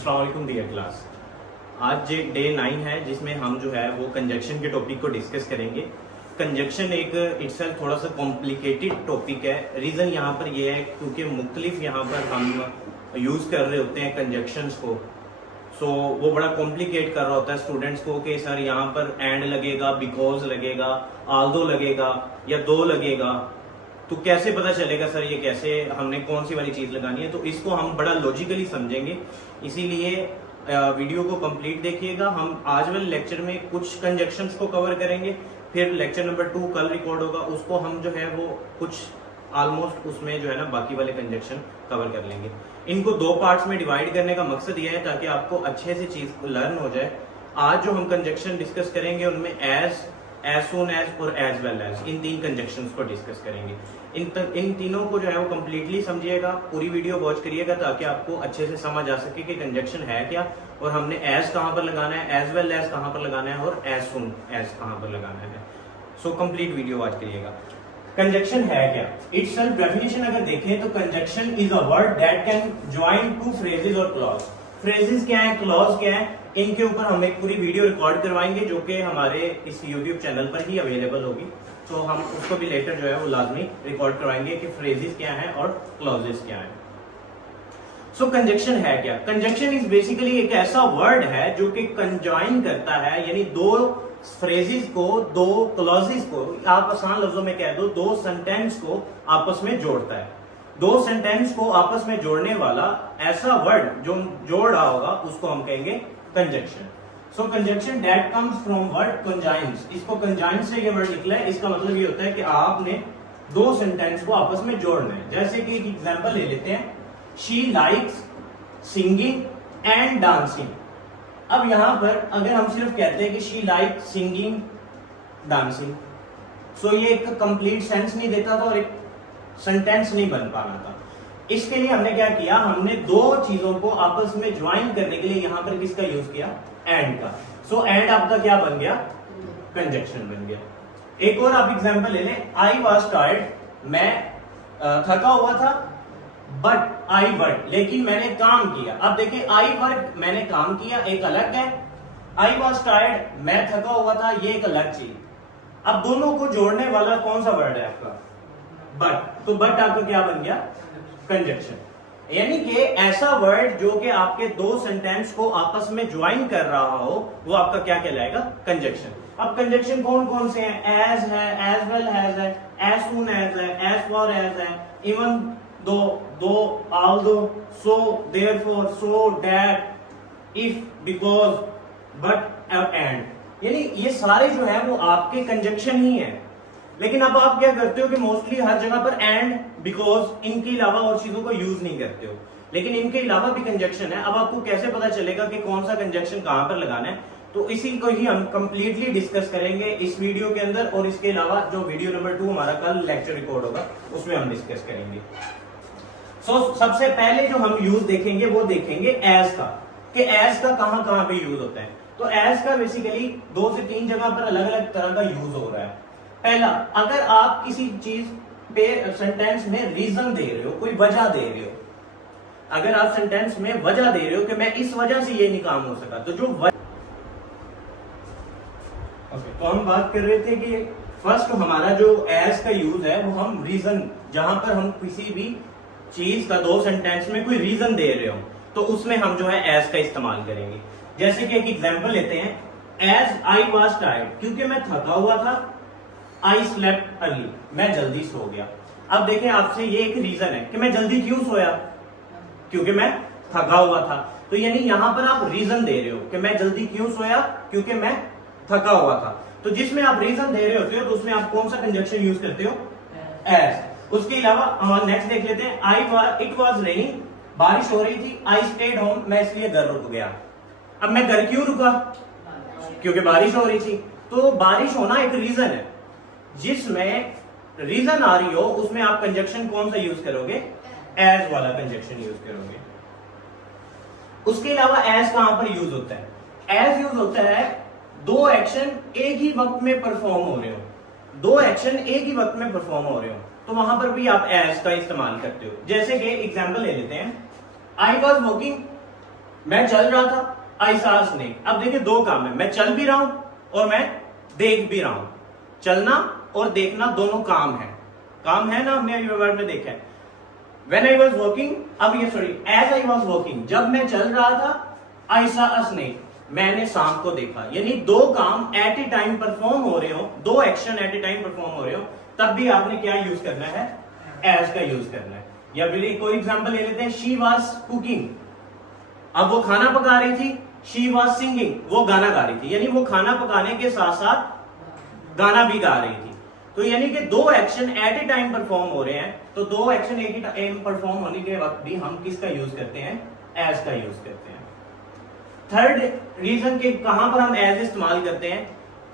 अस्सलाम वालेकुम dear class. आज डे 9 है जिसमें हम जो है वो कंजक्शन के टॉपिक को डिस्कस करेंगे। कंजक्शन एक इटसेल्फ थोड़ा सा कॉम्प्लिकेटेड टॉपिक है। रीज़न यहाँ पर ये है क्योंकि मुख्तलिफ यहाँ पर हम यूज़ कर रहे होते हैं कंजक्शंस को। सो वो बड़ा कॉम्प्लिकेट कर रहा होता है स्टूडेंट्स को कि सर यहाँ पर एंड लगेगा, बिकॉज लगेगा, आल्दो लगेगा या दो लगेगा, तो कैसे पता चलेगा सर ये कैसे हमने कौन सी वाली चीज लगानी है। तो इसको हम बड़ा लॉजिकली समझेंगे, इसीलिए वीडियो को कंप्लीट देखिएगा। हम आज वाले लेक्चर में कुछ कंजक्शंस को कवर करेंगे, फिर लेक्चर नंबर 2 कल रिकॉर्ड होगा, उसको हम जो है वो कुछ ऑलमोस्ट उसमें जो है ना बाकी वाले कंजक्शन कवर कर लेंगे। इनको 2 पार्ट्स में डिवाइड करने का मकसद यह है ताकि आपको अच्छे से चीज लर्न हो जाए। आज जो हम कंजक्शन डिस्कस करेंगे उनमें एज सून एज और एज वेल एज, इन 3 कंजक्शंस को डिस्कस करेंगे। इन तीनों को जो है वो कम्प्लीटली समझिएगा, पूरी वीडियो वॉच करिएगा ताकि आपको अच्छे से समझ आ सके कि कंजक्शन है क्या और हमने एज कहां पर लगाना है, एज वेल एज कहां पर लगाना है और एज सून एज कहां पर लगाना है। सो कंप्लीट वीडियो वॉच करिएगा। कंजक्शन है क्या? इटसेल्फ डेफिनेशन अगर देखें तो conjunction is a word that can join two phrases और क्लॉज। फ्रेजेस क्या है, क्लॉज क्या है, इनके ऊपर हम एक पूरी वीडियो रिकॉर्ड करवाएंगे जो कि हमारे इस यूट्यूब चैनल पर ही अवेलेबल होगी। तो हम उसको भी लेटर जो है वो लाजमी रिकॉर्ड करवाएंगे कि फ्रेजेस क्या है और क्लॉजेस क्या है। सो कंजक्शन है क्या? कंजक्शन इज बेसिकली एक ऐसा वर्ड है जो कि कंजॉइन करता है, यानी 2 फ्रेजेस को, 2 क्लॉजेस को, आप आसान लफ्जों में कह दो 2 सेंटेंस को आपस में जोड़ता है। 2 सेंटेंस को आपस में जोड़ने वाला ऐसा वर्ड जो जोड़ रहा होगा उसको हम कहेंगे conjunction. So conjunction that comes from word conjoins. इसको कंजाइन से ये वर्ड निकला है। इसका मतलब ये होता है कि आपने 2 सेंटेंस को आपस में जोड़ना है। जैसे कि एक एग्जांपल ले लेते हैं, she likes singing and dancing. अब यहां पर अगर हम सिर्फ कहते हैं कि शी लाइक सिंगिंग डांसिंग, सो ये एक कंप्लीट सेंस नहीं देता था और एक सेंटेंस नहीं बन पाना था। इसके लिए हमने क्या किया, हमने 2 चीजों को आपस में ज्वाइन करने के लिए यहां पर किसका यूज किया, एंड का। सो एंड आपका क्या बन गया, कंजक्शन बन गया। एक और आप एग्जांपल ले लें, आई वॉज टायर्ड, मैं थका हुआ था, बट आई वर्क, लेकिन मैंने काम किया। अब देखिए आई वर्क मैंने काम किया एक अलग है, आई वॉज टायर्ड मैं थका हुआ था ये एक अलग चीज। अब दोनों को जोड़ने वाला कौन सा वर्ड है आपका, बट। तो बट आपका क्या बन गया, कंजक्शन। यानी कि ऐसा वर्ड जो कि आपके 2 सेंटेंस को आपस में ज्वाइन कर रहा हो वो आपका क्या कहलाएगा, कंजक्शन। अब कंजक्शन कौन कौन से हैं, एज है, एज वेल एज है, एज सून एज है, एज फॉर एज है, even though, Aldous, so, therefore, so, that, if, because, but, and. यानी ये सारे जो है वो आपके कंजक्शन ही है। लेकिन अब आप क्या करते हो कि मोस्टली हर जगह पर एंड, बिकॉज, इनके अलावा और चीजों को यूज नहीं करते हो, लेकिन इनके अलावा भी कंजक्शन है। अब आपको कैसे पता चलेगा कि कौन सा कंजक्शन कहां पर लगाना है, तो इसी को ही हम कंप्लीटली डिस्कस करेंगे इस वीडियो के अंदर, और इसके अलावा जो वीडियो नंबर 2 हमारा कल लेक्चर रिकॉर्ड होगा उसमें हम डिस्कस करेंगे। सबसे पहले जो हम यूज देखेंगे वो देखेंगे एज का, कि एज का कहां कहां पे यूज होता है। तो एज का बेसिकली 2 से 3 जगह पर अलग अलग तरह का यूज हो रहा है। पहला, अगर आप किसी चीज पे सेंटेंस में रीजन दे रहे हो, कोई वजह दे रहे हो, अगर आप सेंटेंस में वजह दे रहे हो कि मैं इस वजह से ये नहीं काम हो सका, तो जो तो हम बात कर रहे थे कि फर्स्ट हमारा जो एज का यूज है वो हम रीजन, जहां पर हम किसी भी चीज का 2 सेंटेंस में कोई रीजन दे रहे हो तो उसमें हम जो है एज का इस्तेमाल करेंगे। जैसे कि एक एग्जांपल लेते हैं, एज आई वॉज टायर्ड, क्योंकि मैं थका हुआ था, आई स्लेप्ट अर्ली, मैं जल्दी सो गया। अब देखें आपसे ये एक रीजन है कि मैं जल्दी क्यों सोया, क्योंकि मैं थका हुआ था। तो यानी यहां पर आप रीजन दे रहे हो कि मैं जल्दी क्यों सोया, क्योंकि मैं थका हुआ था। तो जिसमें आप रीजन दे रहे होते हो तो उसमें आप कौन सा कंजक्शन यूज करते हो, एज। उसके अलावा हम नेक्स्ट देख लेते हैं, इट वॉज रेनिंग, बारिश हो रही थी, आई स्टेड होम, मैं इसलिए घर रुक गया। अब मैं घर क्यों रुका, क्योंकि बारिश हो रही थी। तो बारिश होना एक रीजन है, जिसमें रीजन आ रही हो उसमें आप कंजक्शन कौन सा यूज करोगे, एज वाला कंजक्शन यूज करोगे। उसके अलावा एज कहां पर यूज होता है, एज यूज होता है 2 एक्शन एक ही वक्त में परफॉर्म हो रहे हो, 2 एक्शन एक ही वक्त में परफॉर्म हो रहे हो, तो वहां पर भी आप एज का इस्तेमाल करते हो। जैसे कि एग्जांपल ले लेते हैं, आई वॉज वॉकिंग, मैं चल रहा था, आई सॉ अ स्नेक। अब देखिए दो काम है, मैं चल भी रहा हूं और मैं देख भी रहा हूं। चलना और देखना दोनों काम है ना, हमने अभी वर्ड में देखा है। When I was walking, अब ये sorry, as I was walking, जब मैं चल रहा था, I saw a snake, मैंने सांप को देखा। यानी दो काम एट ए टाइम परफॉर्म हो रहे हो, दो action at A time perform हो रहे हो, तब भी आपने क्या यूज करना है, as का यूज करना है। या फिर कोई एग्जांपल ले लेते हैं, she was cooking, अब वो खाना पका रही थी, she was singing, वो गाना गा रही थी। यानी वो खाना पकाने के साथ साथ गाना भी गा रही थी। तो यानी कि दो action at A time perform हो रहे हैं, तो दो एक्शन एक ही टाइम परफॉर्म होने के वक्त भी हम किसका यूज करते हैं, एज का यूज करते हैं। थर्ड रीजन के कहां पर हम एज इस्तेमाल करते हैं,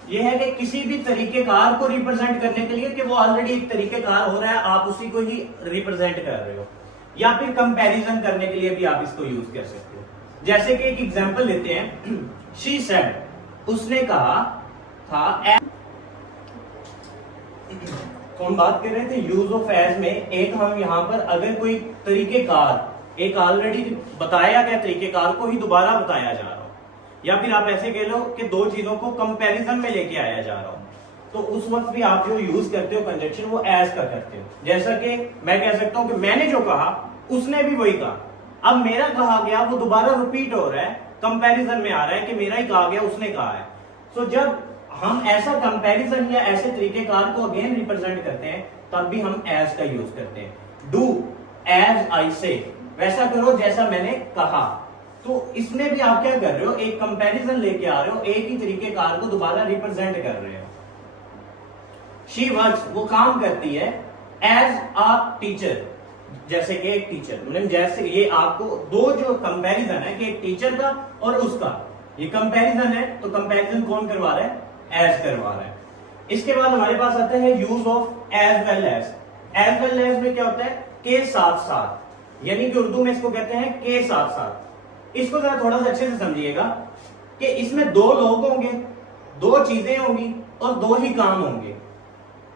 यह है कि किसी भी तरीकेकार को रिप्रेजेंट करने के लिए कि वो ऑलरेडी एक तरीकेकार हो रहा है, आप उसी को ही रिप्रेजेंट कर रहे हो, या फिर कंपैरिजन करने के लिए भी आप इसको यूज कर सकते हो। जैसे कि एक एग्जांपल लेते हैं, शी सेड, उसने कहा था। तो हम बात कर रहे थे यूज ऑफ एज में, एक हम यहाँ पर अगर कोई तरीकेकार, एक ऑलरेडी बताया गया तरीकेकार को ही दोबारा बताया जा रहा हो, या फिर आप ऐसे कह लो कि दो चीजों को कंपैरिजन में लेके आया जा रहा हो, तो उस वक्त भी आप जो यूज करते हो कंजक्शन, वो एज का करते हो। जैसा कि मैं कह सकता हूं कि मैंने जो कहा उसने भी वही कहा, अब मेरा कहा गया वो दोबारा रिपीट हो रहा है, कंपैरिजन में आ रहा है कि मेरा ही कहा गया उसने कहा है। तो जब हम ऐसा कंपैरिजन या ऐसे तरीकेकार को अगेन रिप्रेजेंट करते हैं, तब भी हम एज का यूज करते हैं। डू एज आई से, वैसा करो जैसा मैंने कहा। तो इसमें भी आप क्या कर रहे हो, एक कंपैरिजन लेके आ रहे हो, एक ही तरीकेकार को दोबारा रिप्रेजेंट कर रहे हो। शी वर्क्स, वो काम करती है, एज अ टीचर, जैसे कि एक टीचर, मतलब जैसे ये आपको दो जो कंपैरिजन है कि एक टीचर का और उसका, ये कंपैरिजन है, तो कंपैरिजन कौन करवा रहा है, एज करवा रहा है। इसके बाद हमारे पास आता है use of as well as. As well as में क्या होता है, के साथ साथ, यानी कि उर्दू में इसको कहते हैं के साथ साथ। इसको जरा थोड़ा सा अच्छे से समझिएगा कि इसमें दो लोग होंगे, दो चीजें होंगी और दो ही काम होंगे,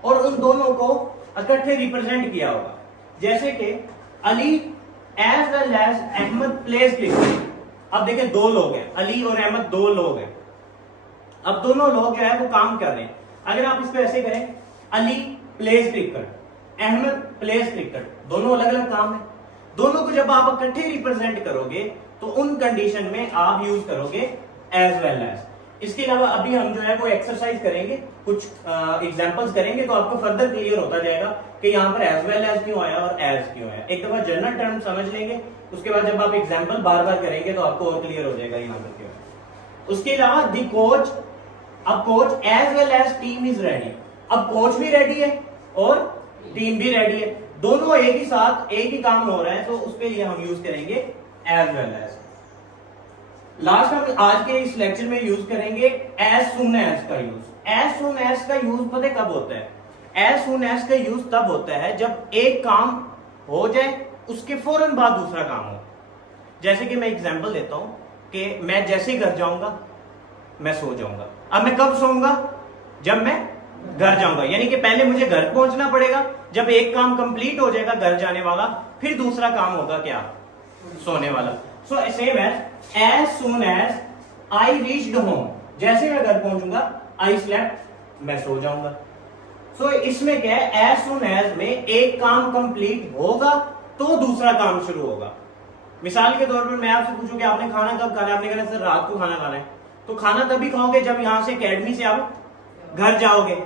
और उन दोनों को इकट्ठे रिप्रेजेंट किया होगा। जैसे कि Ali as well as Ahmad plays cricket. अब देखिए दो लोग हैं, अली और अहमद दो लोग हैं, अब दोनों लोग जो है वो काम कर रहे हैं। अगर आप इसको ऐसे करें, Ali plays cricket, Ahmad plays cricket, दोनों अलग अलग काम है, दोनों को जब आप इकट्ठे रिप्रेजेंट करोगे तो उन कंडीशन में आप यूज करोगे एज वेल एज। इसके अलावा अभी हम जो है वो एक्सरसाइज करेंगे, कुछ एग्जांपल्स करेंगे, तो आपको फर्दर क्लियर होता जाएगा कि यहाँ पर एज वेल एज क्यों आया और एज क्यों आया। एक दफा जनरल टर्म समझ लेंगे, उसके बाद जब आप एग्जांपल बार बार करेंगे तो आपको और क्लियर हो जाएगा यहाँ पर क्यों। उसके अलावा दी कोच, अब coach as well as team is ready, अब कोच भी रेडी है और टीम भी रेडी है, दोनों एक ही साथ एक ही काम हो रहा है, तो उसके लिए हम यूज करेंगे एज वेल एज। लास्ट हम आज के इस लेक्चर में यूज करेंगे एज सुन एज का यूज। एज सुन एज का यूज पता है कब होता है, एज सुन एज का यूज तब होता है जब एक काम हो जाए उसके फौरन बाद दूसरा काम हो। जैसे कि मैं एग्जांपल देता हूं कि मैं जैसे ही घर जाऊंगा मैं सो जाऊंगा। अब मैं कब सोऊंगा, जब मैं घर जाऊंगा, यानी कि पहले मुझे घर पहुंचना पड़ेगा, जब एक काम कंप्लीट हो जाएगा घर जाने वाला, फिर दूसरा काम होगा क्या, सोने वाला। So same as soon as I reached home, जैसे मैं घर पहुंचूंगा आई स्लेप्ट, मैं सो जाऊंगा। सो इसमें क्या है, एज सून एज में एक काम कंप्लीट होगा तो दूसरा काम शुरू होगा। मिसाल के तौर पर मैं आपसे पूछूं कि आपने खाना कब खाना है, आपने कहा सर रात को खाना खाना है, तो खाना तभी खाओगे जब यहां से एकेडमी से आप घर जाओगे।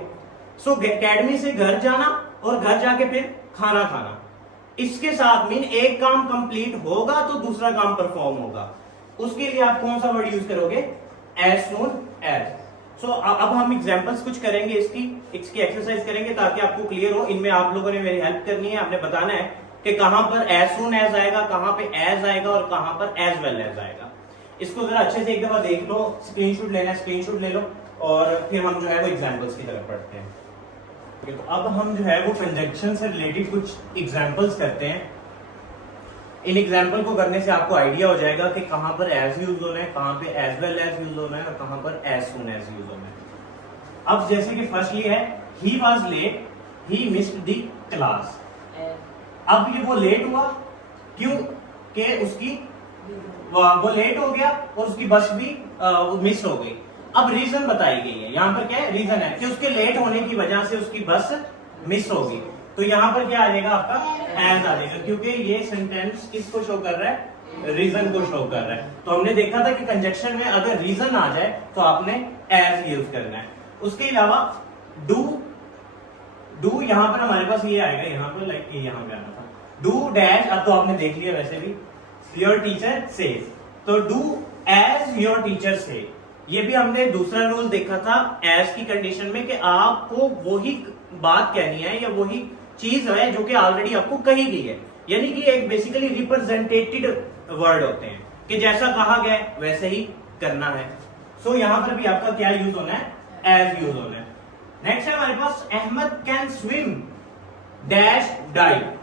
सो एकेडमी से घर जाना और घर जाके फिर खाना खाना, इसके साथ मीन एक काम कंप्लीट होगा तो दूसरा काम परफॉर्म होगा। उसके लिए आप कौन सा वर्ड यूज करोगे, एज सून एज। सो अब हम एग्जांपल्स कुछ करेंगे, इसकी एक्सरसाइज करेंगे ताकि आपको क्लियर हो। इनमें आप लोगों ने मेरी हेल्प करनी है, आपने बताना है कि कहां पर एज सून एज आएगा, कहां पे एज आएगा और कहां पर एज वेल एज आएगा। इसको जरा अच्छे से एक दफा देख लो, स्क्रीनशॉट लेना है स्क्रीनशॉट ले लो, और फिर हम जो है वो एग्जांपल्स की तरफ पढ़ते हैं। तो अब हम जो है वो कंजंक्शन से रिलेटेड कुछ एग्जांपल्स करते हैं। इन एग्जांपल को करने से आपको आइडिया हो जाएगा कि कहां पर एज यूज होना है, कहां पे एज वेल एज यूज होना है और कहां पर एज सून एज यूज होना है। अब जैसे कि फर्स्ट ये है, he was late, he missed the class. अब ये वो लेट हुआ क्यों, कि उसकी वो लेट हो गया और उसकी बस भी मिस हो गई। अब रीजन बताई गई है, यहाँ पर क्या है, रीजन है कि उसके लेट होने की वजह से उसकी बस मिस होगी। तो यहाँ पर क्या आ जाएगा आपका, एज आ जाएगा, क्योंकि ये सेंटेंस किसको शो कर रहा है, रीजन को शो कर रहा है। तो हमने देखा था कि कंजक्शन में अगर रीजन आ जाए तो आपने एज यूज करना है। उसके अलावा डू यहां पर हमारे पास ये आएगा, यहाँ पर लाइक यहाँ पे आना था, डू डैश, अब तो आपने देख लिया वैसे भी, योर टीचर सेज, तो डू एज योर टीचर से। ये भी हमने दूसरा रूल देखा था एज की कंडीशन में कि आपको वही बात कहनी है या वही चीज है जो कि ऑलरेडी आपको कही गई है, यानी कि एक बेसिकली रिप्रेजेंटेटिव वर्ड होते हैं कि जैसा कहा गया वैसे ही करना है। सो यहां पर भी आपका क्या यूज होना है, एज यूज होना है। नेक्स्ट है हमारे पास Ahmad can swim dash dive.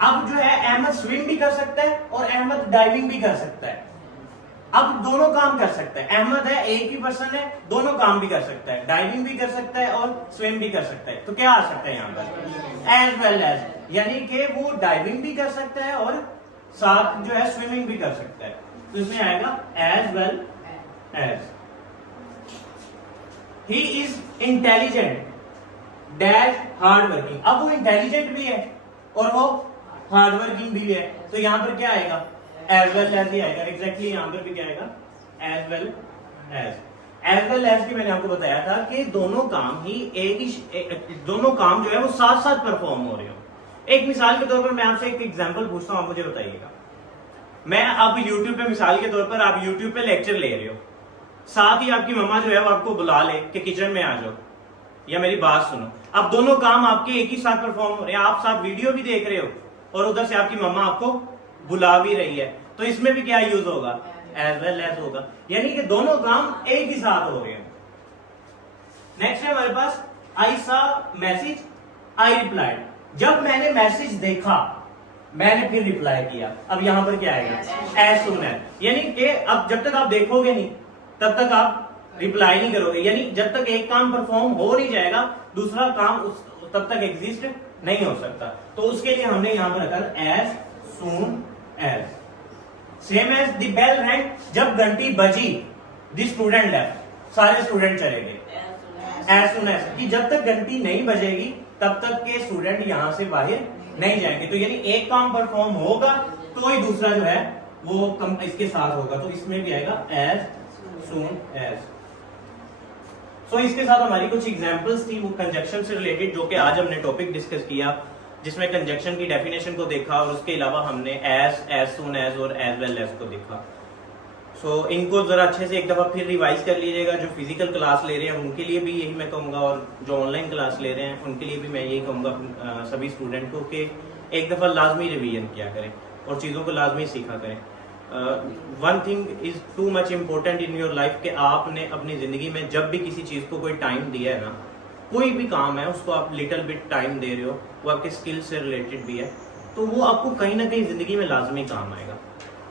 अब जो है अहमद स्विम भी कर सकता है और अहमद डाइविंग भी कर सकता है। अब दोनों काम कर सकता है, अहमद है एक ही पर्सन है, दोनों काम भी कर सकता है, डाइविंग भी कर सकता है और स्विम भी कर सकता है। तो क्या आ सकता है यहाँ पर, एज वेल एज, यानी कि वो डाइविंग भी कर सकता है और साथ जो है स्विमिंग भी कर सकता है। तो इसमें आएगा as well as. He is intelligent dash hard working. अब वो इंटेलिजेंट भी है और वो हार्ड वर्किंग भी है, तो यहां पर क्या आएगा, एज वेल एज ही आएगा। एग्जैक्टली यहां पर भी क्या आएगा, as well as. As well as की मैंने आपको बताया था कि दोनों काम ही दोनों काम जो है वो साथ साथ परफॉर्म हो रहे हो। एक मिसाल के तौर पर मैं आपसे एक एग्जांपल पूछता हूं, आप मुझे बताइएगा। मैं अब YouTube पे मिसाल के तौर पर आप YouTube पे लेक्चर ले रहे हो, साथ ही आपकी मम्मा जो है वो आपको बुला ले कि किचन में आ जाओ या मेरी बात सुनो। अब दोनों काम आपके एक ही साथ परफॉर्म हो रहे हैं, आप साथ वीडियो भी देख रहे हो और उधर से आपकी मम्मा आपको बुला भी रही है, तो इसमें भी क्या यूज होगा, एज वेल एज होगा, यानी कि दोनों काम एक ही साथ हो रहे हैं। नेक्स्ट है हमारे पास आई सा मैसेज आई रिप्लाइड। जब मैंने मैसेज देखा मैंने फिर रिप्लाई किया। अब यहां पर क्या आएगा, एज सून एज, यानी कि अब जब तक आप देखोगे नहीं तब तक आप रिप्लाई नहीं करोगे, यानी जब तक एक काम परफॉर्म हो नहीं जाएगा दूसरा काम तब तक एग्जिस्ट नहीं हो सकता। तो उसके लिए हमने यहां पर रखा as soon as. Same as the bell rang, जब घंटी बजी द स्टूडेंट लेफ्ट, सारे स्टूडेंट चले गए। एज सून एज कि जब तक घंटी नहीं बजेगी तब तक के स्टूडेंट यहां से बाहर नहीं जाएंगे। तो यानी एक काम परफॉर्म होगा तो ही दूसरा जो है वो इसके साथ होगा, तो इसमें भी आएगा एज सून एज। सो इसके साथ हमारी कुछ एग्जांपल्स थी वो कंजक्शन से रिलेटेड, जो कि आज हमने टॉपिक डिस्कस किया, जिसमें कंजक्शन की डेफिनेशन को देखा और उसके अलावा हमने एज सून एज और एज वेल एज को देखा। सो इनको जरा अच्छे से एक दफा फिर रिवाइज कर लीजिएगा। जो फिजिकल क्लास ले रहे हैं उनके लिए भी यही मैं कहूंगा, और जो ऑनलाइन क्लास ले रहे हैं उनके लिए भी मैं यही कहूंगा सभी स्टूडेंट को कि एक दफा लाजमी रिवीजन किया करें और चीजों को लाजमी सीखा करें। One thing is too much important in your life कि आपने अपनी जिंदगी में जब भी किसी चीज को कोई टाइम दिया है ना, कोई भी काम है उसको आप लिटिल बिट टाइम दे रहे हो, वो आपके स्किल से रिलेटेड भी है, तो वो आपको कहीं ना कहीं जिंदगी में लाजमी काम आएगा।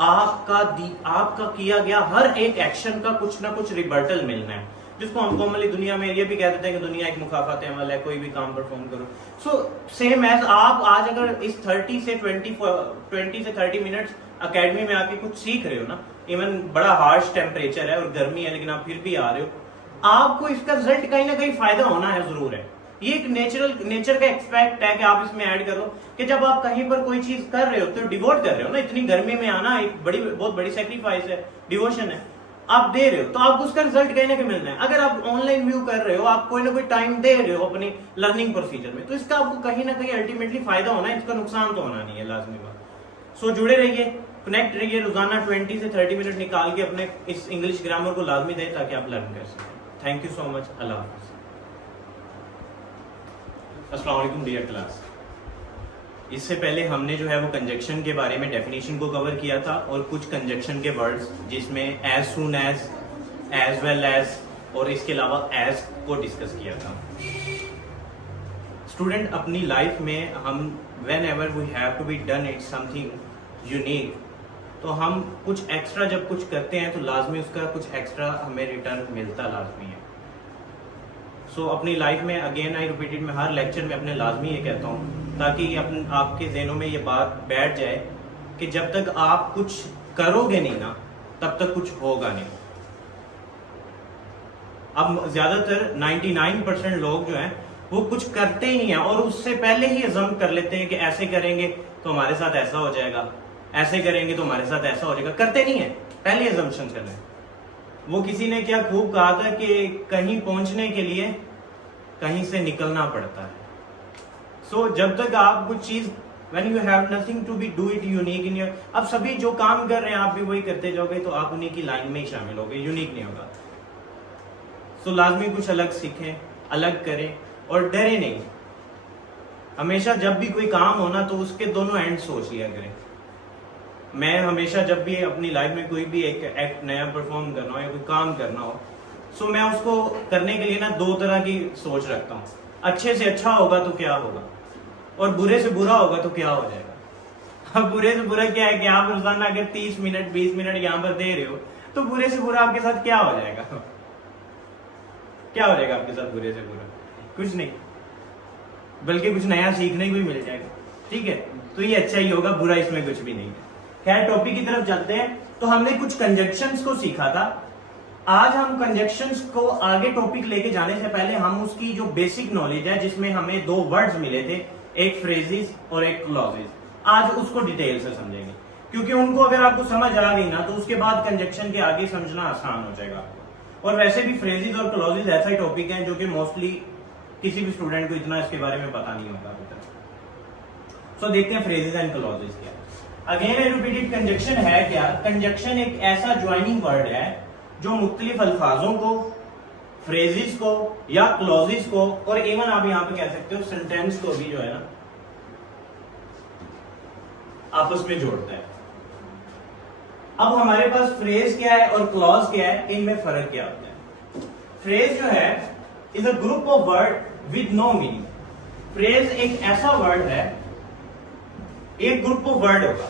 आपका किया गया हर एक एक्शन का कुछ ना कुछ रिबर्टल मिलना है, जिसको हम कॉमनली दुनिया में ये भी कह देते हैं कि दुनिया एक मुकाफात अमल है, कोई भी काम परफॉर्म करो। सो सेम एज आप आज अगर इस 20 से 30 मिनट्स अकेडमी में आके कुछ सीख रहे हो ना, इवन बड़ा हार्श टेम्परेचर है और गर्मी है लेकिन आप फिर भी आ रहे हो, आपको इसका रिजल्ट कहीं ना कहीं फायदा होना है, जरूर है। ये एक नेचर का एक्सपेक्ट है कि आप इसमें ऐड करो कि जब आप कहीं पर कोई चीज कर रहे हो तो डिवोट कर रहे हो ना, इतनी गर्मी में आना एक बहुत बड़ी सेक्रीफाइस है, डिवोशन है, आप दे रहे हो तो आपको उसका रिजल्ट कहीं ना कहीं मिलना है। अगर आप ऑनलाइन व्यू कर रहे हो, आप कोई ना कोई टाइम दे रहे हो अपनी लर्निंग प्रोसीजर में, तो इसका आपको कहीं ना कहीं अल्टीमेटली फायदा होना है, इसका नुकसान तो होना नहीं है, लाजमी बात। सो जुड़े रहिए, कनेक्ट रहिए, रोजाना 20 से 30 मिनट निकाल के अपने इस इंग्लिश ग्रामर को लाजमी दें ताकि आप लर्न कर सकें। Thank you so much. अल्लाह हाफिज़। अस्सलाम वालेकुम डियर क्लास। इससे पहले हमने जो है वो कंजक्शन के बारे में डेफिनेशन को कवर किया था और कुछ कंजक्शन के वर्ड्स जिसमें as soon as well well as इसके अलावा एज को डिस्कस किया था। स्टूडेंट अपनी लाइफ में हम whenever we have to be done it something unique, तो हम कुछ एक्स्ट्रा जब कुछ करते हैं तो लाजमी उसका कुछ एक्स्ट्रा हमें रिटर्न मिलता लाजमी है। सो अपनी लाइफ में अगेन आई रिपीटेड, मैं हर लेक्चर में अपने लाजमी ये कहता हूँ ताकि आपके जहनों में ये बात बैठ जाए कि जब तक आप कुछ करोगे नहीं ना तब तक कुछ होगा नहीं। अब ज्यादातर 99% लोग जो हैं वो कुछ करते ही नहीं है और उससे पहले ही अज़म कर लेते हैं कि ऐसे करेंगे तो हमारे साथ ऐसा हो जाएगा, ऐसे करेंगे तो हमारे साथ ऐसा हो जाएगा। करते नहीं है, पहले अजम्पशन कर रहे हैं। वो किसी ने क्या खूब कहा था कि कहीं पहुंचने के लिए कहीं से निकलना पड़ता है। सो जब तक आप कुछ चीज when you have nothing to be do it unique in your, अब सभी जो काम कर रहे हैं आप भी वही करते जाओगे तो आप उन्हीं की लाइन में ही शामिल होगे, यूनिक नहीं होगा। सो लाजमी कुछ अलग सीखें, अलग करें और डरे नहीं। हमेशा जब भी कोई काम हो ना तो उसके दोनों एंड सोच लिया करें। मैं हमेशा जब भी अपनी लाइफ में कोई भी एक एक्ट नया परफॉर्म करना हो या कोई काम करना हो, सो मैं उसको करने के लिए ना दो तरह की सोच रखता हूँ। अच्छे से अच्छा होगा तो क्या होगा, और बुरे से बुरा होगा तो क्या हो जाएगा। अब बुरे से बुरा क्या है कि आप रोजाना अगर 30 मिनट 20 मिनट यहाँ पर दे रहे हो तो बुरे से बुरा आपके साथ क्या हो जाएगा। क्या हो जाएगा आपके साथ बुरे से बुरा? कुछ नहीं, बल्कि कुछ नया सीखने को भी मिल जाएगा। ठीक है, तो ये अच्छा ही होगा, बुरा इसमें कुछ भी नहीं है। खैर टॉपिक की तरफ चलते हैं। तो हमने कुछ कंजक्शंस को सीखा था। आज हम कंजक्शंस को आगे टॉपिक लेके जाने से पहले हम उसकी जो बेसिक नॉलेज है, जिसमें हमें दो वर्ड्स मिले थे, एक फ्रेजेस और एक क्लॉजेस, आज उसको डिटेल से समझेंगे। क्योंकि उनको अगर आपको समझ आ गई ना तो उसके बाद कंजक्शन के आगे समझना आसान हो जाएगा आपको। और वैसे भी फ्रेजेस और क्लॉजेस ऐसा ही टॉपिक है जो कि मोस्टली किसी भी स्टूडेंट को इतना इसके बारे में पता नहीं होगा अभी तक। सो देखते हैं फ्रेजेस एंड क्लॉजेस क्या। अगेन रिपीटेड कंजक्शन है क्या? कंजक्शन एक ऐसा ज्वाइनिंग वर्ड है जो मुख्तलिफ अल्फाजों को, फ्रेजेस को या क्लॉजेस को, और इवन आप यहां पे कह सकते हो सेंटेंस को भी जो है ना आपस में जोड़ता है। अब हमारे पास फ्रेज क्या है और क्लॉज क्या है, इनमें फर्क क्या होता है? फ्रेज जो है is a group of word with no meaning. Phrase एक ऐसा वर्ड है, एक ग्रुप ऑफ वर्ड होगा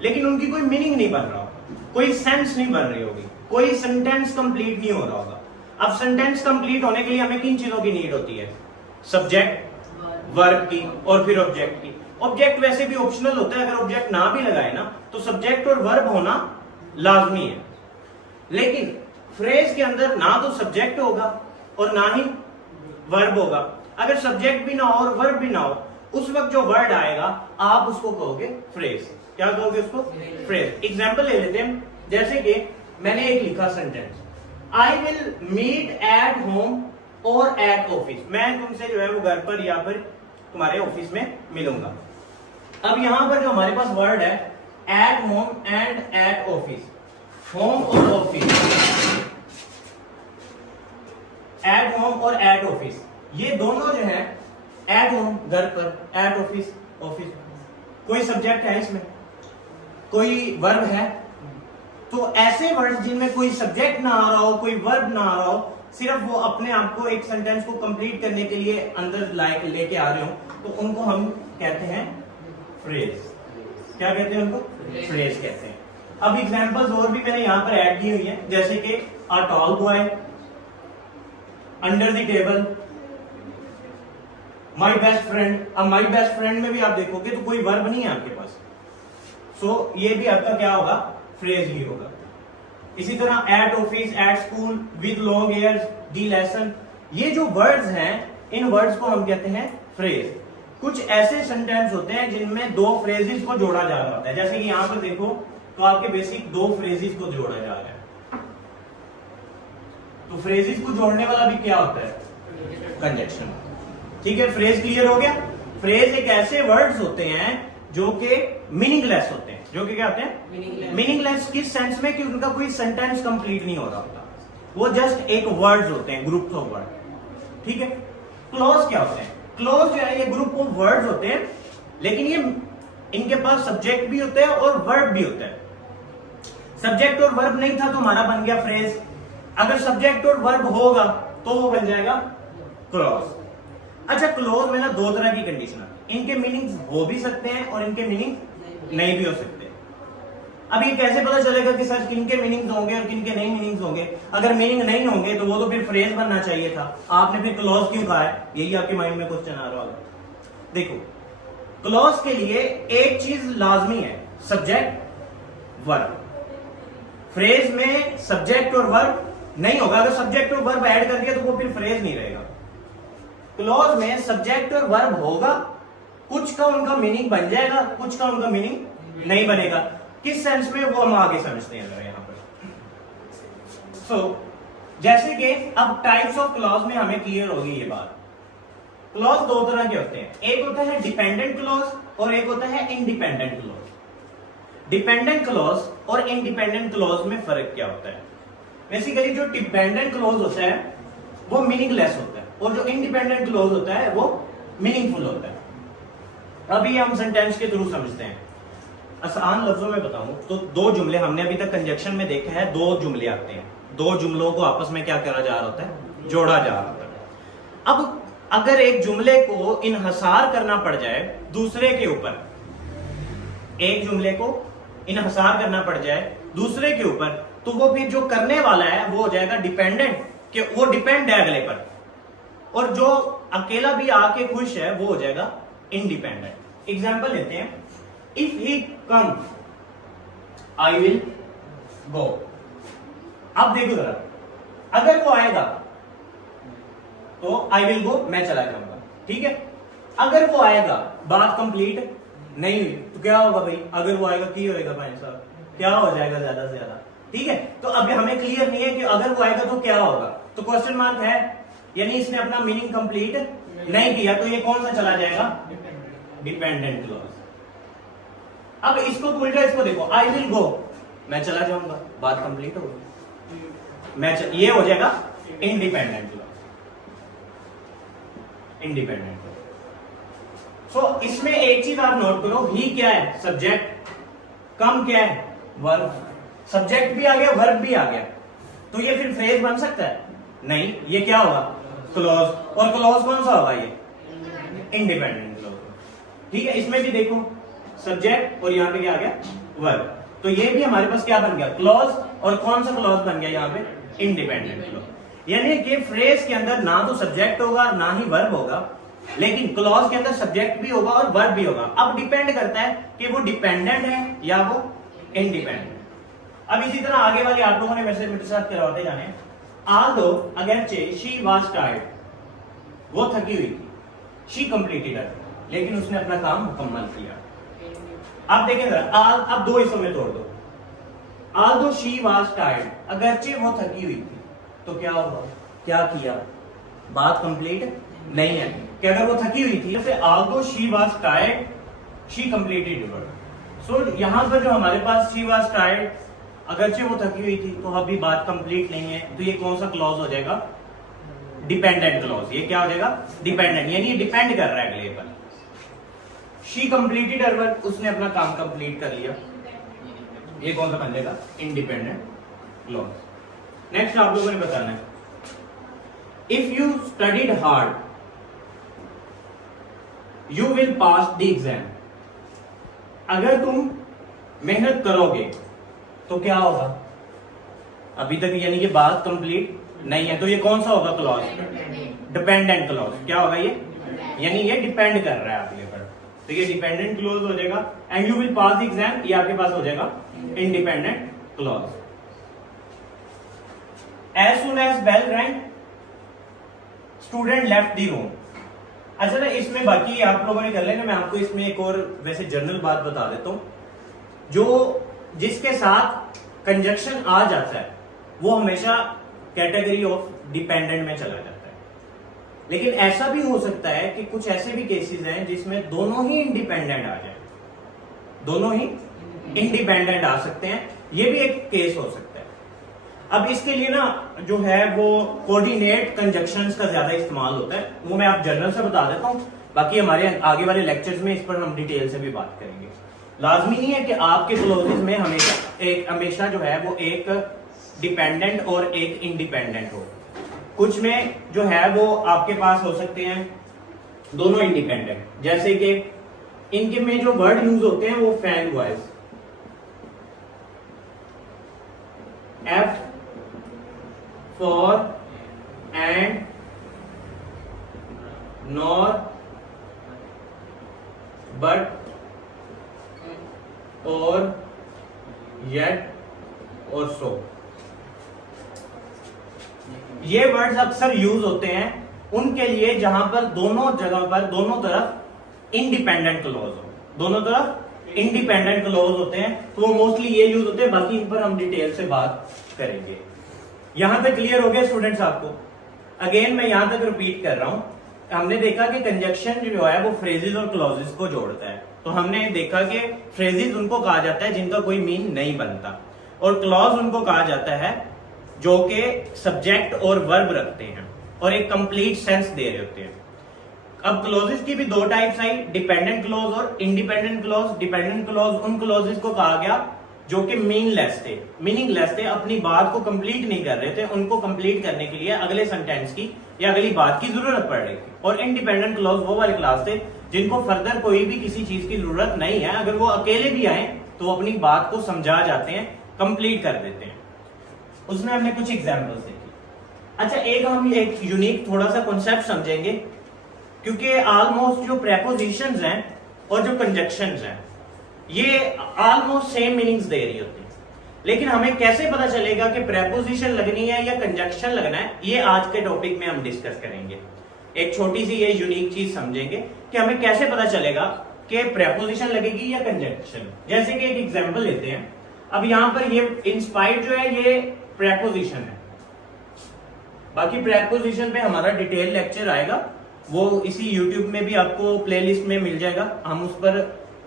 लेकिन उनकी कोई मीनिंग नहीं बन रहा होगा, कोई सेंस नहीं बन रही होगी, कोई सेंटेंस कंप्लीट नहीं हो रहा होगा। अब सेंटेंस कंप्लीट होने के लिए हमें किन चीजों की नीड होती है? सब्जेक्ट, वर्ब की और फिर ऑब्जेक्ट की। ऑब्जेक्ट वैसे भी ऑप्शनल होता है, अगर ऑब्जेक्ट ना भी लगाए ना तो सब्जेक्ट और वर्ब होना लाजमी है। लेकिन फ्रेज के अंदर ना तो सब्जेक्ट होगा और ना ही वर्ब होगा। अगर सब्जेक्ट भी ना हो और वर्ब भी ना हो, उस वक्त जो वर्ड आएगा आप उसको कहोगे फ्रेज। क्या कहोगे उसको? फ्रेज। एग्जाम्पल ले लेते हैं, जैसे कि मैंने एक लिखा sentence, I will meet at home और एट ऑफिस। मैं तुमसे जो है वो घर पर या फिर तुम्हारे ऑफिस में मिलूंगा। अब यहां पर जो हमारे पास वर्ड है at home and at office, home और ऑफिस, एट होम और एट ऑफिस, ये दोनों जो है एट होम घर पर, एट ऑफिस ऑफिस, कोई सब्जेक्ट है इसमें, कोई वर्ब है। तो ऐसे वर्ड जिनमें कोई सब्जेक्ट ना आ रहा हो, कोई वर्ब ना आ रहा हो, सिर्फ वो अपने आप को एक सेंटेंस को कंप्लीट करने के लिए अंदर लेके आ रहे हो, तो उनको हम कहते हैं फ्रेज। क्या कहते हैं उनको? फ्रेज कहते हैं। अब एग्जांपल्स और भी मैंने यहां पर ऐड की हुई है, जैसे कि a tall boy, under the table, my best friend. अब माई बेस्ट फ्रेंड में भी आप देखोगे तो कोई वर्ब नहीं है आपके पास, सो ये भी आपका क्या होगा? फ्रेज ही होगा। इसी तरह at office, at school, with long hairs, the lesson, ये जो वर्ड्स हैं इन वर्ड्स को हम कहते हैं फ्रेज। कुछ ऐसे सेंटेंस होते हैं जिनमें दो फ्रेजेस को जोड़ा जा रहा होता है, जैसे कि यहां पर देखो तो आपके बेसिक दो फ्रेजेस को जोड़ा जा रहा है। तो फ्रेजेस को जोड़ने वाला भी क्या होता है? कंजक्शन। ठीक है, फ्रेज क्लियर हो गया। फ्रेज एक ऐसे वर्ड्स होते हैं जो कि मीनिंगलेस होते हैं, जो कि क्या होते हैं? मीनिंगलेस किस सेंस में कि उनका कोई सेंटेंस कंप्लीट नहीं हो रहा होता, वो जस्ट एक वर्ड्स होते हैं, ग्रुप्स ऑफ वर्ड। ठीक है। क्लॉज क्या होते हैं? क्लॉज जो है ये ग्रुप ऑफ वर्ड्स होते हैं, लेकिन ये इनके पास सब्जेक्ट भी होता है और वर्ब भी होता है। सब्जेक्ट और वर्ब नहीं था तो हमारा बन गया फ्रेज। अगर सब्जेक्ट और वर्ब होगा तो वो बन जाएगा क्लॉज। अच्छा, क्लॉज में ना दो तरह की कंडीशन आती है, इनके मीनिंग्स हो भी सकते हैं और इनके मीनिंग नहीं भी हो सकते। अब ये कैसे पता चलेगा कि सर किनके मीनिंग्स होंगे और किनके नहीं मीनिंग्स होंगे? अगर मीनिंग नहीं होंगे तो वो तो फिर फ्रेज बनना चाहिए था, आपने फिर क्लॉज क्यों कहा है? यही आपके माइंड में क्वेश्चन आ रहा होगा। देखो, क्लॉज के लिए एक चीज लाजमी है सब्जेक्ट वर्ब। फ्रेज में सब्जेक्ट और वर्ब नहीं होगा, अगर सब्जेक्ट और वर्ब ऐड कर दिया तो वो फिर फ्रेज नहीं रहेगा। क्लॉज में सब्जेक्ट और वर्ब होगा, कुछ का उनका मीनिंग बन जाएगा, कुछ का उनका मीनिंग नहीं बनेगा। किस सेंस में वो हम आगे समझते हैं यहां पर। जैसे कि अब टाइप्स ऑफ क्लॉज में हमें क्लियर होगी ये बात। क्लॉज दो तरह के होते हैं, एक होता है डिपेंडेंट क्लॉज और एक होता है इंडिपेंडेंट क्लॉज। डिपेंडेंट क्लॉज और इंडिपेंडेंट क्लॉज में फर्क क्या होता है? बेसिकली जो डिपेंडेंट क्लॉज होता है वो मीनिंगलेस होता है और जो इंडिपेंडेंट क्लॉज होता है वो मीनिंगफुल होता है। अभी हम सेंटेंस के थ्रू समझते हैं। आसान लफ्जों में बताऊं तो दो जुमले हमने अभी तक कंजक्शन में देखा है, दो जुमले आते हैं, दो जुमलों को आपस में क्या करा जा रहा होता है? जोड़ा जा रहा होता है। अब अगर एक जुमले को इन्हसार करना पड़ जाए दूसरे के ऊपर, एक जुमले को इन्हसार करना पड़ जाए दूसरे के ऊपर, तो वो फिर जो करने वाला है वो हो जाएगा डिपेंडेंट, कि वो डिपेंड है अगले पर, और जो अकेला भी आके खुश है वो हो जाएगा इंडिपेंडेंट। एग्जाम्पल लेते हैं, if he come I will go. अब देखो जरा, अगर वो आएगा तो आई विल गो, मैं चला जाऊंगा, ठीक है। अगर वो आएगा, बात कंप्लीट नहीं हुई तो क्या होगा भाई? अगर वो आएगा की होएगा भाई साहब, क्या हो जाएगा ज्यादा से ज्यादा, ठीक है। तो अब हमें क्लियर नहीं है कि अगर वो आएगा तो क्या होगा, तो क्वेश्चन मार्क है, यानी इसने अपना मीनिंग कंप्लीट नहीं किया, तो ये कौन सा चला जाएगा? Dependent clause. अब इसको उल्टा, इसको देखो, आई विल गो, मैं चला जाऊंगा, बात कंप्लीट होगी, ये हो जाएगा independent clause. Independent clause. So इसमें एक चीज आप नोट करो, ही क्या है? सब्जेक्ट, कम क्या है? वर्ब। सब्जेक्ट भी आ गया, वर्ब भी आ गया, तो ये फिर फ्रेज बन सकता है? नहीं, ये क्या होगा? क्लॉज। और क्लॉज कौन सा होगा? ये इंडिपेंडेंट क्लॉज, ठीक है। इसमें भी देखो सब्जेक्ट और यहाँ पे क्या आ गया? वर्ब। तो ये भी हमारे पास क्या बन गया? क्लॉज। और कौन सा क्लॉज बन गया यहाँ पे? Independent clause. यानी कि फ्रेज के अंदर ना तो सब्जेक्ट होगा ना ही वर्ब होगा, लेकिन क्लॉज के अंदर सब्जेक्ट भी होगा और वर्ब भी होगा। अब डिपेंड करता है कि वो डिपेंडेंट है या वो इंडिपेंडेंट। अब इसी तरह आगे वाले आप लोगों ने मेरे साथ करवाते जाने। आल्दो अगरचे शी वाज टायर्ड, वो थकी हुई थी, शी कंप्लीटेड इट, लेकिन उसने अपना काम मुकम्मल किया। अब देखें जरा, अब दो हिस्सों में तोड़ दो। आल्दो शी वाज टायर्ड, अगरचे वो थकी हुई थी, तो क्या होगा? क्या किया? बात कंप्लीट नहीं है कि अगर वो थकी हुई थी, जैसे although she was tired she completed it. So यहां पर जो हमारे पास शी वाज टायर्ड, अगरचे वो थकी हुई थी, तो अभी बात कंप्लीट नहीं है, तो ये कौन सा क्लॉज हो जाएगा? Dependent clause. ये क्या हो जाएगा? डिपेंडेंट, यानी ये डिपेंड कर रहा है अगले पर। शी कंप्लीटेड हर वर्क, उसने अपना काम कंप्लीट कर लिया, ये कौन सा बन जाएगा? Independent clause. नेक्स्ट आप लोगों ने बताना है, if you studied hard you will pass the exam. अगर तुम मेहनत करोगे तो क्या होगा? अभी तक यानी कि बात कंप्लीट नहीं है, तो ये कौन सा होगा क्लॉज? Dependent clause. क्या होगा ये? यानी ये डिपेंड कर रहा है अगले पर, तो ये डिपेंडेंट क्लॉज हो जाएगा। And you will pass the exam, ये आपके पास हो जाएगा independent clause. As soon as bell rang student left the room. अच्छा ना, इसमें बाकी आप लोगों ने कर लेना, मैं आपको इसमें एक और वैसे जनरल बात बता देता हूं। जो जिसके साथ कंजक्शन आ जाता है वो हमेशा कैटेगरी ऑफ डिपेंडेंट में चला जाता है, लेकिन ऐसा भी हो सकता है कि कुछ ऐसे भी केसेस हैं जिसमें दोनों ही इंडिपेंडेंट आ जाए, दोनों ही इंडिपेंडेंट आ सकते हैं, ये भी एक केस हो सकता है। अब इसके लिए ना जो है वो कोऑर्डिनेट कंजक्शंस का ज्यादा इस्तेमाल होता है, वो मैं आप जनरल से बता देता हूं, बाकी हमारे आगे वाले लेक्चर्स में इस पर हम डिटेल से भी बात करेंगे। लाजमी नहीं है कि आपके क्लॉजेस में हमेशा जो है वो एक डिपेंडेंट और एक इंडिपेंडेंट हो। कुछ में जो है वो आपके पास हो सकते हैं दोनों इंडिपेंडेंट, जैसे कि इनके में जो वर्ड यूज होते हैं वो fan voice, F for and, nor, but, और येट और सो। ये वर्ड्स अक्सर यूज होते हैं उनके लिए जहां पर दोनों जगह पर दोनों तरफ इंडिपेंडेंट क्लॉज हो, दोनों तरफ इंडिपेंडेंट क्लॉज होते हैं, तो वो मोस्टली ये यूज होते हैं। बाकी इन पर हम डिटेल से बात करेंगे। यहां तक क्लियर हो गया स्टूडेंट्स आपको? अगेन मैं यहां तक रिपीट कर रहा हूं। हमने देखा कि कंजक्शन जो है वो फ्रेजेस और क्लॉजेस को जोड़ता है। तो हमने देखा कि फ्रेजेस उनको कहा जाता है जिनका कोई मीन नहीं बनता, और क्लॉज उनको कहा जाता है जो कि सब्जेक्ट और वर्ब रखते हैं और एक कंप्लीट सेंस दे रहे होते हैं। अब क्लॉजेस की भी दो टाइप्स आई, डिपेंडेंट क्लॉज और इंडिपेंडेंट क्लॉज। डिपेंडेंट क्लॉज उन क्लॉजेस को कहा गया जो कि मीनिंगलेस थे, अपनी बात को कंप्लीट नहीं कर रहे थे, उनको कंप्लीट करने के लिए अगले सेंटेंस की या अगली बात की जरूरत पड़ रही थी। और इंडिपेंडेंट क्लॉज वो वाले क्लास थे जिनको फर्दर कोई भी किसी चीज की जरूरत नहीं है, अगर वो अकेले भी आए तो अपनी बात को समझा जाते हैं, कंप्लीट कर देते हैं। उसमें हमने कुछ एग्जाम्पल्स देखी। अच्छा, एक हम एक यूनिक थोड़ा सा कॉन्सेप्ट समझेंगे, क्योंकि ऑलमोस्ट जो प्रेपोजिशंस हैं और जो कंजक्शंस हैं ये ऑलमोस्ट सेम मीनिंग्स दे रही होती है, लेकिन हमें कैसे पता चलेगा कि प्रेपोजिशन लगनी है या कंजक्शन लगना है, ये आज के टॉपिक में हम डिस्कस करेंगे। एक छोटी सी ये यूनिक चीज समझेंगे कि हमें कैसे पता चलेगा कि प्रेपोजिशन लगेगी या कंजक्शन। जैसे कि एक एग्जांपल लेते हैं। अब यहां पर ये इंस्पायर्ड जो है ये प्रेपोजिशन है। बाकी प्रेपोजिशन पे हमारा डिटेल लेक्चर आएगा, वो इसी यूट्यूब में भी आपको प्लेलिस्ट में मिल जाएगा। हम उस पर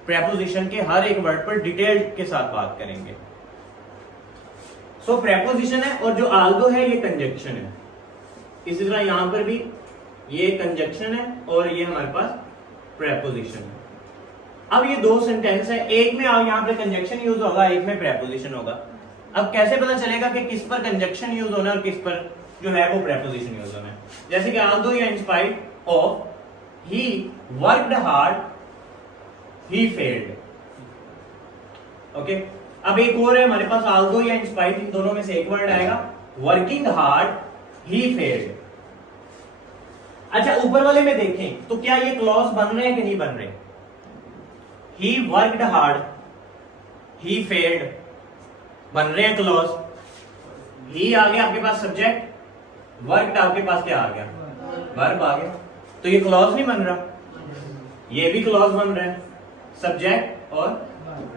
प्रेपोजिशन के हर एक वर्ड पर डिटेल के साथ बात करेंगे। सो प्रेपोजिशन है और जो आल्दो है ये कंजक्शन है। इसी तरह यहां पर भी ये कंजक्शन है और ये हमारे पास प्रेपोजिशन है। अब ये दो सेंटेंस है, एक में यहां पर कंजक्शन यूज होगा, एक में प्रेपोजिशन होगा। अब कैसे पता चलेगा कि किस पर कंजक्शन यूज होना है और किस पर जो है वो प्रेपोजिशन यूज होना है? जैसे कि आल्दो या inspired of he worked hard he failed. Okay, अब एक और है हमारे पास आल्दो या इंस्पायर्ड, इन दोनों में से एक वर्ड आएगा, वर्किंग हार्ड ही फेल्ड। अच्छा, ऊपर वाले में देखें तो क्या ये क्लॉज बन रहे हैं कि नहीं बन रहे? He worked hard he failed बन रहे हैं क्लॉज। ही आ गया आपके पास सब्जेक्ट, वर्कड आपके पास क्या आ गया? वर्ब आ गया। तो ये क्लॉज नहीं बन रहा, ये भी क्लॉज बन रहा है, सब्जेक्ट और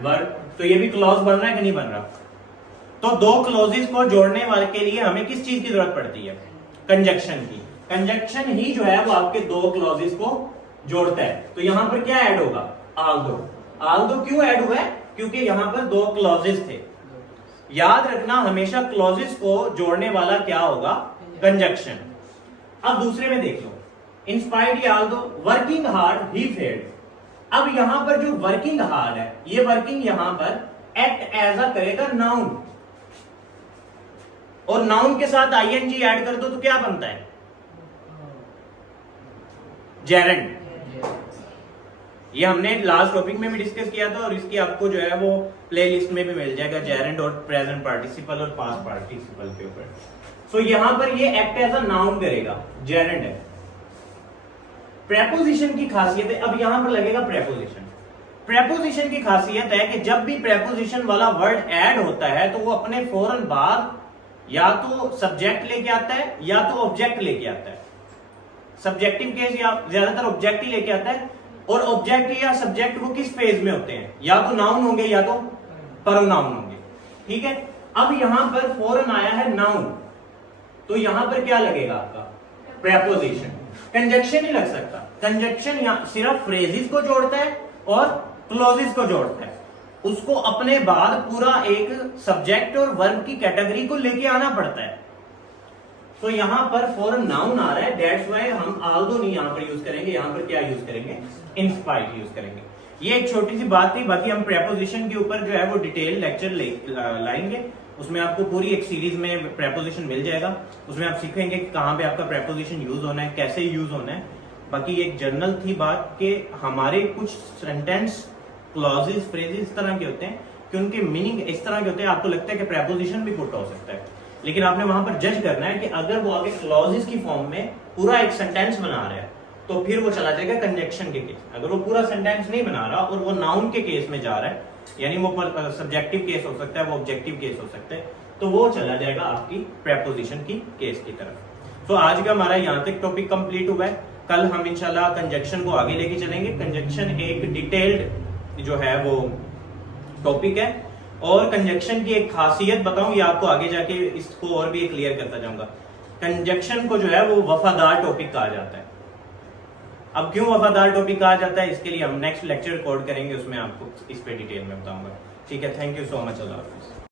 वर्ब। तो ये भी क्लॉज बन रहा है कि नहीं बन रहा? तो दो क्लॉजेस को जोड़ने वाले के लिए हमें किस चीज की जरूरत पड़ती है? कंजक्शन की। कंजक्शन ही जो है वो आपके दो क्लॉजेस को जोड़ता है। तो यहां पर क्या ऐड होगा? आल्दो। आल्दो क्यों ऐड हुआ है? क्योंकि यहां पर दो क्लॉजेस थे। याद रखना, हमेशा क्लॉजेस को जोड़ने वाला क्या होगा? कंजक्शन। अब दूसरे में देख लो, inspired Aldous working hard he failed. अब यहां पर जो वर्किंग हार्ड है, ये वर्किंग यहां पर एक्ट एज अ करेगा नाउन, और नाउन के साथ आईएनजी ऐड कर दो तो क्या बनता है? जेरेंड। ये हमने लास्ट टॉपिक में भी डिस्कस किया था और इसकी आपको जो है वो प्लेलिस्ट में भी मिल जाएगा, जेरेंड और प्रेजेंट पार्टिसिपल और पास्ट पार्टिसिपल के ऊपर। सो यहां पर ये एक्ट एज अ नाउन करेगा, जेरेंड है। प्रेपोजिशन की खासियत है, अब यहां पर लगेगा प्रेपोजिशन। प्रेपोजिशन की खासियत है कि जब भी प्रेपोजिशन वाला वर्ड ऐड होता है तो वो अपने फौरन बाद या तो सब्जेक्ट लेके आता है या तो ऑब्जेक्ट लेके आता है। सब्जेक्टिव केस या ज्यादातर ऑब्जेक्ट ही लेके आता है, और ऑब्जेक्ट या सब्जेक्ट वो किस फेज में होते हैं? या तो नाउन होंगे या तो प्रोनाउन होंगे। ठीक है, अब यहां पर फौरन आया है नाउन, तो यहां पर क्या लगेगा आपका? प्रेपोजिशन। कंजक्शन ही लग सकता। कंजक्शन यहां सिर्फ फ्रेजेस को जोड़ता है और क्लॉजेस को जोड़ता है, उसको अपने बाद पूरा एक सब्जेक्ट और वर्ब की कैटेगरी को लेके आना पड़ता है। तो यहां पर फॉरन नाउन आ रहा है, दैट्स व्हाई हम आल्दो नहीं यहां पर यूज करेंगे, यहां पर क्या यूज करेंगे? इंस्पायर्ड यूज करेंगे। ये एक छोटी सी बात थी, बाकी हम प्रेपोजिशन के ऊपर जो है वो डिटेल लेक्चर लाएंगे। उसमें आपको पूरी एक सीरीज में प्रेपोजिशन मिल जाएगा, उसमें आप सीखेंगे कहां पे आपका प्रेपोजिशन यूज होना है, कैसे यूज होना है। बाकी एक जनरल थी बात कि हमारे कुछ सेंटेंस, क्लॉजेस, फ्रेजेस इस तरह के होते हैं कि उनके मीनिंग इस तरह के होते हैं, आपको लगता है कि प्रेपोजिशन भी पुट हो सकता है, लेकिन आपने वहां पर जज करना है कि अगर वो आगे क्लॉजेस की फॉर्म में पूरा एक सेंटेंस बना रहा है तो फिर वो चला जाएगा कंजक्शन के केस। अगर वो पूरा सेंटेंस नहीं बना रहा और वो नाउन के केस में जा रहा है, यानी वो सब्जेक्टिव केस हो सकता है, वो ऑब्जेक्टिव केस हो सकता है, तो वो चला जाएगा आपकी प्रेपोजिशन की केस की तरफ। तो आज का हमारा यहाँ तक टॉपिक कंप्लीट हुआ है। कल हम इंशाल्लाह कंजक्शन को आगे लेके चलेंगे। कंजक्शन एक डिटेल्ड जो है वो टॉपिक है, और कंजक्शन की एक खासियत बताऊं, ये आपको आगे जाके इसको और भी क्लियर करता जाऊंगा। कंजक्शन को जो है वो वफादार टॉपिक कहा जाता है। अब क्यों वफादार टॉपिक कहा जाता है, इसके लिए हम नेक्स्ट लेक्चर रिकॉर्ड करेंगे, उसमें आपको इस पे डिटेल में बताऊंगा। ठीक है, थैंक यू सो मच, अल्लाह हाफिज़।